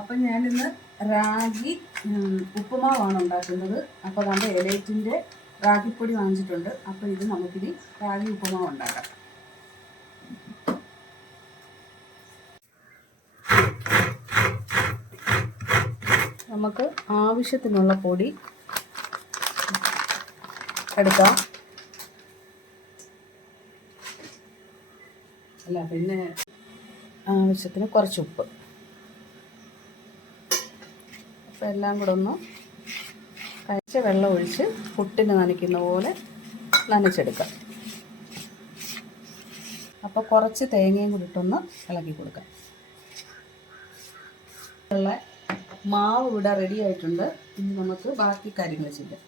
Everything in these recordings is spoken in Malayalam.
അപ്പം ഞാനിന്ന് റാഗി ഉപ്പുമാവാണ് ഉണ്ടാക്കുന്നത്. അപ്പോൾ നമ്മുടെ എലൈറ്റിൻ്റെ റാഗിപ്പൊടി വാങ്ങിച്ചിട്ടുണ്ട്. അപ്പോൾ ഇത് നമുക്കിനി റാഗി ഉപ്പുമാവ് ഉണ്ടാക്കാം. നമുക്ക് ആവശ്യത്തിനുള്ള പൊടി എടുക്കാം. പിന്നെ ആവശ്യത്തിന് കുറച്ച് ഉപ്പ്. അപ്പോൾ എല്ലാം കൂടെ ഒന്ന് കഴിച്ച വെള്ളം ഒഴിച്ച് പുട്ടിന് നനയ്ക്കുന്ന പോലെ നനച്ചെടുക്കാം. അപ്പോൾ കുറച്ച് തേങ്ങയും കൂടി ഇട്ടൊന്ന് ഇളക്കി കൊടുക്കാം. ഉള്ള മാവ് ഇവിടെ റെഡി ആയിട്ടുണ്ട്. ഇനി നമുക്ക് ബാക്കി കാര്യങ്ങൾ ചെയ്യാം.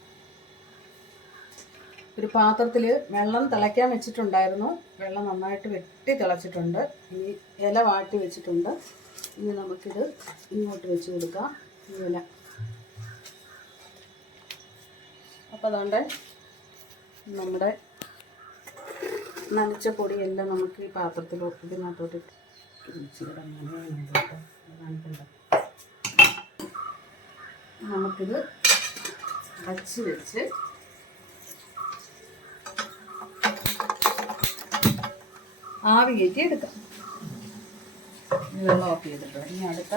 ഒരു പാത്രത്തിൽ വെള്ളം തിളയ്ക്കാൻ വെച്ചിട്ടുണ്ടായിരുന്നു. വെള്ളം നന്നായിട്ട് വെട്ടി തിളച്ചിട്ടുണ്ട്. ഇനി ഇല വാട്ടി വെച്ചിട്ടുണ്ട്. ഇനി നമുക്കിത് ഇങ്ങോട്ട് വെച്ച് കൊടുക്കാം. ഇല അപ്പോൾ അതുകൊണ്ട് നമ്മുടെ നനച്ച പൊടിയെല്ലാം നമുക്ക് ഈ പാത്രത്തിലോട്ട് ഇതിനകത്തോട്ട് നമുക്കിത് അടച്ച് വെച്ച് ആവി കയറ്റി എടുക്കാം. വെള്ളം ഓഫ് ചെയ്തിട്ട് ഇനി അടുത്ത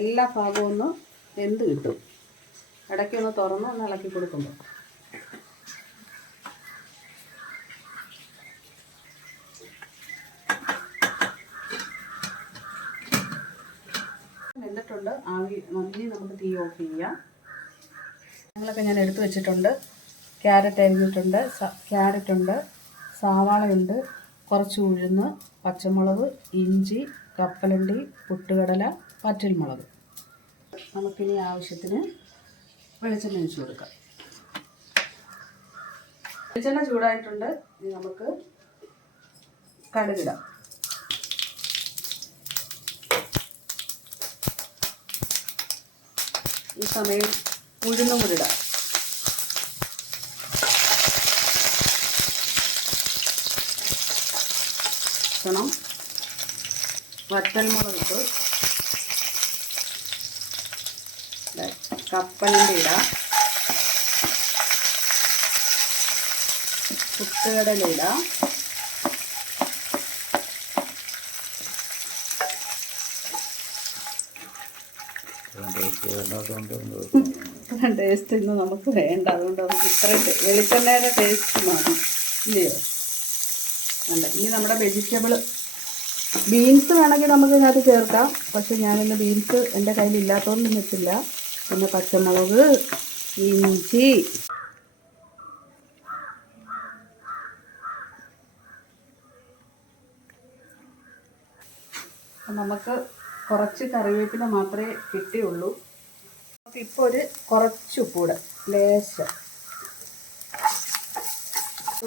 എല്ലാ ഭാഗവും ഒന്ന് വെന്ത് കിട്ടും. ഇടയ്ക്കൊന്ന് തുറന്ന് ഒന്ന് ഇളക്കി കൊടുക്കുമ്പോൾ വെന്തിട്ടുണ്ട്. ആവി നന്ദി. നമുക്ക് തീ ഓഫ് ചെയ്യാം. ഞങ്ങളൊക്കെ ഞാൻ എടുത്തു വെച്ചിട്ടുണ്ട്. ക്യാരറ്റ് അരിഞ്ഞിട്ടുണ്ട്, ക്യാരറ്റുണ്ട്, സവാളയുണ്ട്, കുറച്ച് ഉഴുന്ന്, പച്ചമുളക്, ഇഞ്ചി, കപ്പലണ്ടി, പൊട്ടുകടല, വറ്റൽമുളക്. നമുക്കിനി ആവശ്യത്തിന് വെളിച്ചെണ്ണ ഒഴിച്ച് കൊടുക്കാം. വെളിച്ചെണ്ണ ചൂടായിട്ടുണ്ട്. ഇനി നമുക്ക് കടുകിടാം. ഈ സമയം ഉഴുന്നും കൂടി ഇടാം. വറ്റൽമുളക് ഇട്ട് കപ്പലണ്ടി ഇടാം. പൊട്ടുകടല ഇടാം. ടേസ്റ്റ് ഒന്നും നമുക്ക് വേണ്ട. അതുകൊണ്ട് നമുക്ക് ഇത്രയും വെളിച്ചെണ്ണയുടെ ടേസ്റ്റ് മതി, ഇല്ലയോ? അല്ല, ഇനി നമ്മുടെ വെജിറ്റബിൾ ബീൻസ് വേണമെങ്കിൽ നമുക്ക് ഇതിനകത്ത് ചേർക്കാം. പക്ഷെ ഞാനിന്ന് ബീൻസ് എൻ്റെ കയ്യിൽ ഇല്ലാത്തതുകൊണ്ട് നിന്നിട്ടില്ല. പിന്നെ പച്ചമുളക്, ഇഞ്ചി, നമുക്ക് കുറച്ച് കറിവേപ്പില മാത്രമേ കിട്ടിയുള്ളൂ. ഇപ്പോൾ ഒരു കുറച്ച് ഉപ്പൂടെ ലേശം,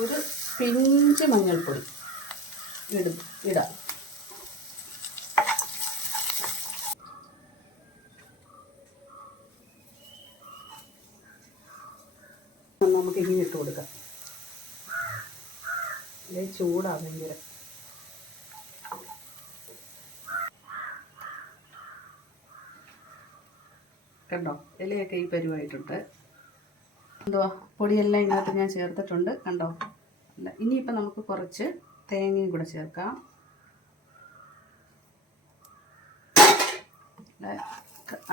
ഒരു പിഞ്ച് മഞ്ഞൾപ്പൊടി ഇടാം. നമുക്ക് ഇങ്ങനെ ഇട്ട് കൊടുക്കാം. അല്ലെങ്കിൽ ചൂടാണ് ഭയങ്കര. കണ്ടോ, ഇലയൊക്കെ ഈ പരുവായിട്ടുണ്ട്. എന്തുവാ, പൊടിയെല്ലാം ഇതിനകത്ത് ഞാൻ ചേർത്തിട്ടുണ്ട്. കണ്ടോ? അല്ല, ഇനിയിപ്പോൾ നമുക്ക് കുറച്ച് തേങ്ങയും കൂടെ ചേർക്കാം.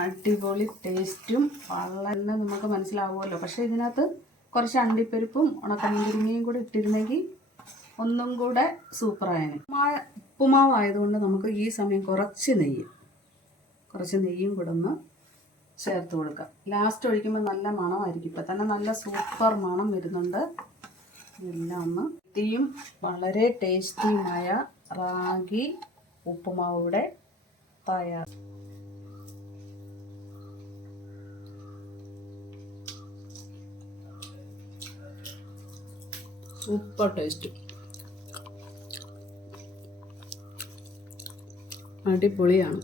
അടിപൊളി ടേസ്റ്റും വളരെ നമുക്ക് മനസ്സിലാവുമല്ലോ. പക്ഷേ ഇതിനകത്ത് കുറച്ച് അണ്ടിപ്പരിപ്പും ഉണക്കമുന്തിരിങ്ങയും കൂടെ ഇട്ടിരുന്നെങ്കിൽ ഒന്നും കൂടെ സൂപ്പറായേനെ. ഉപ്പുമാവായതുകൊണ്ട് നമുക്ക് ഈ സമയം കുറച്ച് നെയ്യും കൂടെ ഒന്ന് ചേർത്ത് കൊടുക്കാം. ലാസ്റ്റ് ഒഴിക്കുമ്പോൾ നല്ല മണമായിരിക്കും. ഇപ്പം തന്നെ നല്ല സൂപ്പർ മണം വരുന്നുണ്ട്. എല്ലാം ഒന്ന് തീയും വളരെ ടേസ്റ്റിയുമായ റാഗി ഉപ്പുമാവ് ഇവിടെ തയ്യാർ. Super taste. അടിപൊളിയാണ്.